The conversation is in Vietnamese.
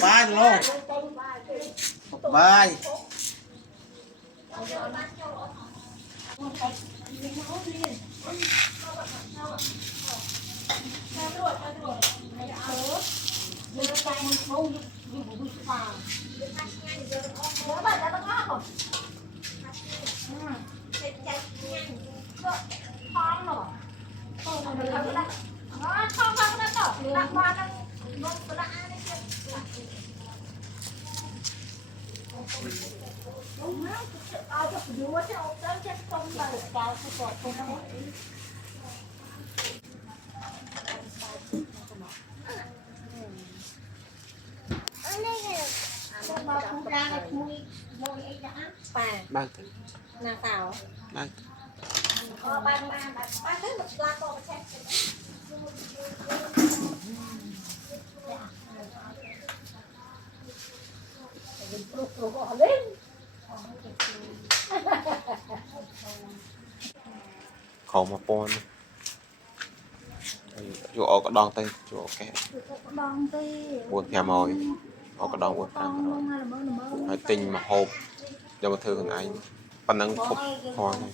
bay luôn bay bác nàng tảo bác ba cái một la to một xe khổ mà pon chỗ có đòn tay chỗ cái buồn theo mồi họ có đòn buồn theo rồi tình mà hộp cho một thứ hình ảnh phần năng phục hoa này